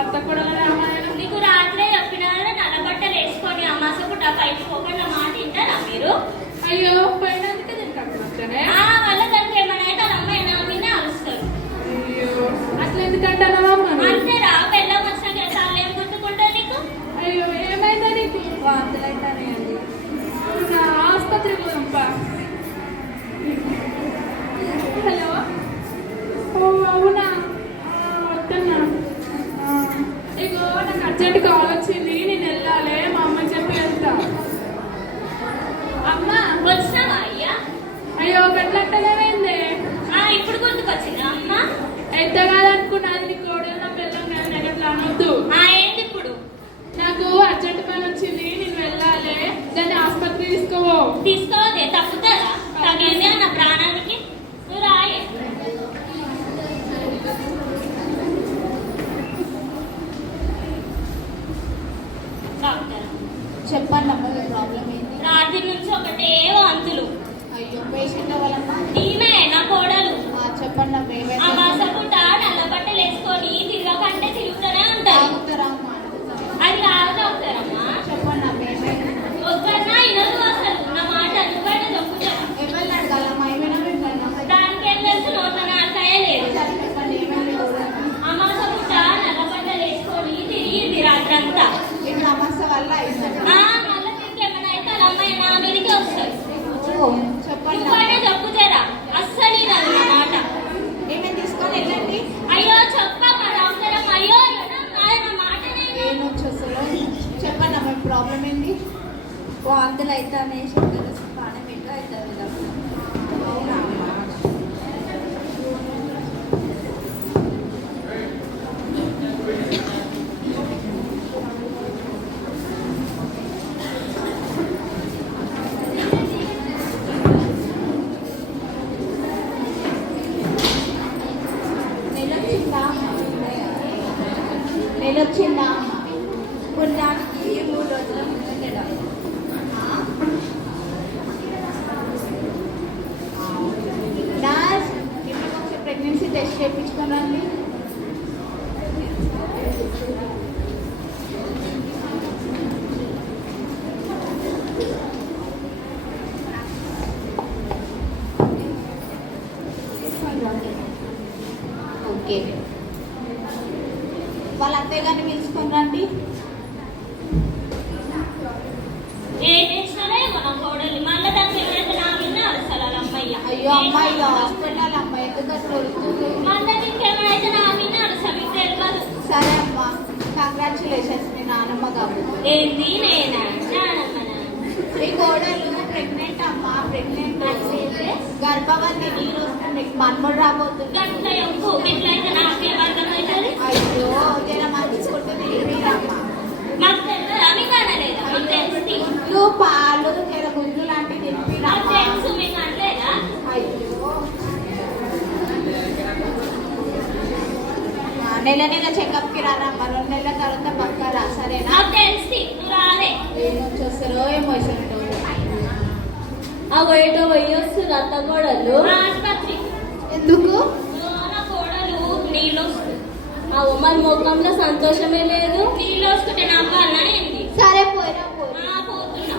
అత్త కూడా రామాయణం. నీకు రాత్రే చెప్పిన నల్ల బట్టలు వేసుకొని అమాస పుట్ట పైకి పోకుండా మాట తింటారా మీరు? అయ్యో పోయినందుకే తింటాను వాళ్ళ దానికి ఏమైనా అయితే వాళ్ళ అమ్మాయి నా మీద అరుస్తారు. అయ్యో అట్లా ఎందుకంటాను అంతే రా పెళ్ళం వచ్చినాక చాలా ఏం గుర్తుకుంటా నీకు? అయ్యో ఏమైందా నీకు? వాంతులైతానే అండి. ఆసుపత్రికి పోదాంపా. హలో ఓ అవునా వస్తున్నా. ఇగో నాకు అర్జెంట్ కాల్ వచ్చింది, నేను వెళ్ళాలి. మా అమ్మ చెప్పి వెళ్తా. అమ్మా వచ్చినావా అయ్యా? అయ్యో గట్లంటేనేమైంది? ఇప్పుడు గుర్తుకొచ్చిందా అమ్మ? ఎంత కాదనుకున్నాను నీ కోడలు నా పిల్లలు కానీ అట్లా అనొద్దు. ఏంటి ఇప్పుడు? నాకు అర్జెంట్ పని వచ్చింది, నేను వెళ్ళాలి. దాన్ని ఆసుపత్రి తీసుకోవద్దే తప్పుతారా? తగిలింది నా ప్రాణానికి. నువ్వు రాయే. చెప్పండి అమ్మ, మీ ప్రాబ్లం ఏంటి? రాత్రి నుంచి ఒకటే వాంతులు. అయ్యో పేషెంట్ ఎవరమ్మా? ఈమె నా కోడలు. చెప్పండి అమ్మ, ఏమైనా పూట నల్ల బట్టలు వేసుకొని తిరగకంటే తిరుగుతూనే ఉంటారు. అది కాదు డాక్టర్ అమ్మా. చెప్పండి అమ్మ, ఏమైనా ఒక్కన్నా ఇనదు అసలు నా మాట. నువ్వైనా చెప్పుతారా? ఎవరిని అడగాలమ్మా? ఏమైనా మిమ్మల్ని దానికి ఏం తెలుసు? నోట్ల నాలుకాయే లేదు. చెప్పండి ఏమైనా. అమాస పూట నల్ల బట్టలు వేసుకొని తిరిగింది రాత్రంతా. ఇప్పుడు అమాస వల్ల అయిందండి. మళ్ళీ ఇంకేమైనా అయితే వాళ్ళ అమ్మాయి నా మీదకి వస్తుంది. చెప్పండి నువ్వైనా చెప్పుతారా? అస్సలు ఇనదు నా మాట. ఏమైనా తీసుకొని వెళ్ళండి. అయ్యో చెప్పమ్మా డాక్టర్ అమ్మ. అయ్యో నా మాటనే ఏం వచ్చేసలో చెప్పండి అమ్మ, ప్రాబ్లం ఏంటి? వాంతులు అవుతానే శంకర ప్రాణం ఎట్లా అవుతుంది డాక్టర్? అవునా అమ్మ? నెలొచ్చిందా అమ్మ? పుణ్యానికి 3 రోజుల ముందే డాక్టర్. నర్స్, ఇప్పుడు కొంచెం ప్రెగ్నెన్సీ టెస్ట్ చేయించుకోనండి. ఓకే, వాళ్ళ అత్తయ్య గారిని పిలుచుకొని రండి. ఏ టెన్షనే మన కోడలి మళ్ళీ దానికి ఏమైతే నా మీద అసలు వాళ్ళ అమ్మయ్య. అయ్యో అమ్మాయి హాస్పిటల్ అమ్మాయి ఎందుకు అట్లా వస్తుంది? మళ్ళీ ఇంకేమైతే నా మీద అసలు మీకు తెలియదు. సరే అమ్మా, కంగ్రాచులేషన్స్, మీ నానమ్మ కాబట్టి. ఏంది నేనా? నానమ్మనా? మీ కోడలు ప్రెగ్నెంట్ అమ్మా, ప్రెగ్నెంట్. గర్భవతి, నీరు వస్తుంది, మన్మడు రాబోతుంది. గట్ల ఎక్కువ ఇట్లయితే నాకేం అర్థమవుతుంది? అయ్యో జర మంచుకుంటుంది మీరమ్మా. మాకు తెలుసా? మీకు అనలేదా? మాకు తెలిసి గుడ్లు పాలు జర గుడ్లు లాంటివి మాకు తినిపిరమ్మా. తెలుసు. మీకు అనలేదా? అయ్యో నెల నెల చెకప్కి రారమ్మా, 2 నెలల తర్వాత పక్కరా, సరేనా? మాకు తెలిసి నువ్వు రాలే. ఏం వచ్చేస్తారో ఏమో వేసారంట. ఏటో పోయొస్తుంది అత్త కోడలు. ఆసుపత్రి ఎందుకు? నా కోడలు నీళ్ళు వస్తుంది. మరి ముఖంలో సంతోషమే లేదు. నీళ్ళు వస్తుంటే నవ్వాలనా ఏంటి? సరే పోయిరా పోయి. పోతున్నా.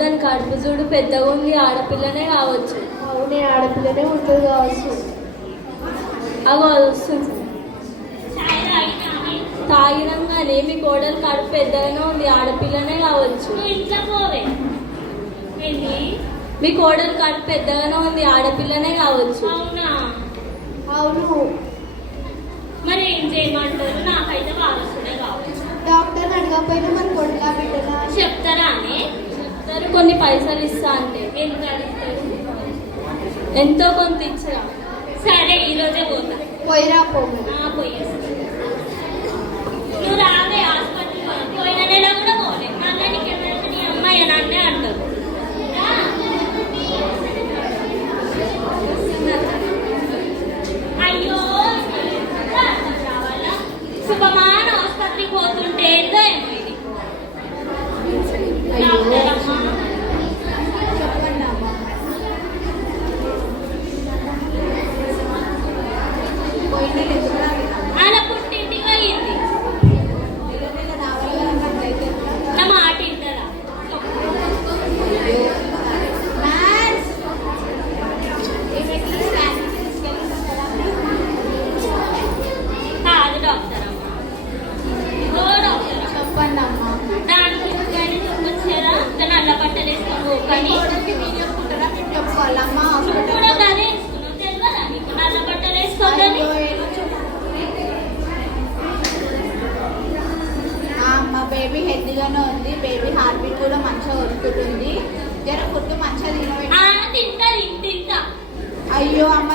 దాని కడుపు చూడు పెద్దగా ఉంది, ఆడపిల్లనే కావచ్చు. అవునే, ఆడపిల్లనే ఉంటుంది కావచ్చు. అది వస్తుంది. తాగినంగానే మీ కోడలు కడుపు పెద్దగానే ఉంది, ఆడపిల్లనే కావచ్చు. నువ్వు ఇంట్లో పోవే. ఏంటి? మీ కోడలు కడుపు పెద్దగానే ఉంది, ఆడపిల్లనే కావచ్చు. అవునా? అవును. మరి ఏం చేయమంటారు? నాకైతే వారసుడే కావచ్చు. డాక్టర్ అడగకపోయినా మన కొడుకా బిడ్డలా చెప్తారా అని? చెప్తారు, కొన్ని పైసలు ఇస్తా అంటే. ఎందుకు అడుగుతారు? ఎంతో కొంత ఇచ్చరా. సరే ఈరోజే పోతా. పోయిరా పోము. పోయేస్తా. నువ్వు రావే హాస్పిటల్. పోయిన నెల కూడా పోలే. మళ్ళీ నీకేమైనా నీ అమ్మాయి అని అంటే అంటారు. అయ్యో రావాలా? శుభమాన ఆసుపత్రికి పోతుంటే ఏందో ఏమో ఇది. పోయిన అలా పుట్టింటికి పోయింది. రావాలి కదా అట్లయితే నా మాట వింటారా? మ్యాథ్స్ ఈమెకి స్కానింగ్ తీసుకెళ్ళిస్తారా? కాదు డాక్టర్ అమ్మ. ఓ డాక్టర్ అమ్మ. చెప్పండి అమ్మా. దానికి కానీ వచ్చేదా నల్ల బట్టలు వేసుకోను కానీ వీడియో పుట్టరా మేము చెప్పుకోవాలమ్మా నువ్వు హాస్పిటల్ కూడా అదే వేసుకున్నావు తెలియదా నీకు నల్ల బట్టలు వేసుకోదని? మా బేబీ హెల్తీగానే ఉంది. బేబీ హార్ట్ బీట్ కూడా మంచిగా వస్తుంటుంది. జర ఫుడ్ మంచిగా తినబెట్టి. తింటా. అయ్యో అమ్మ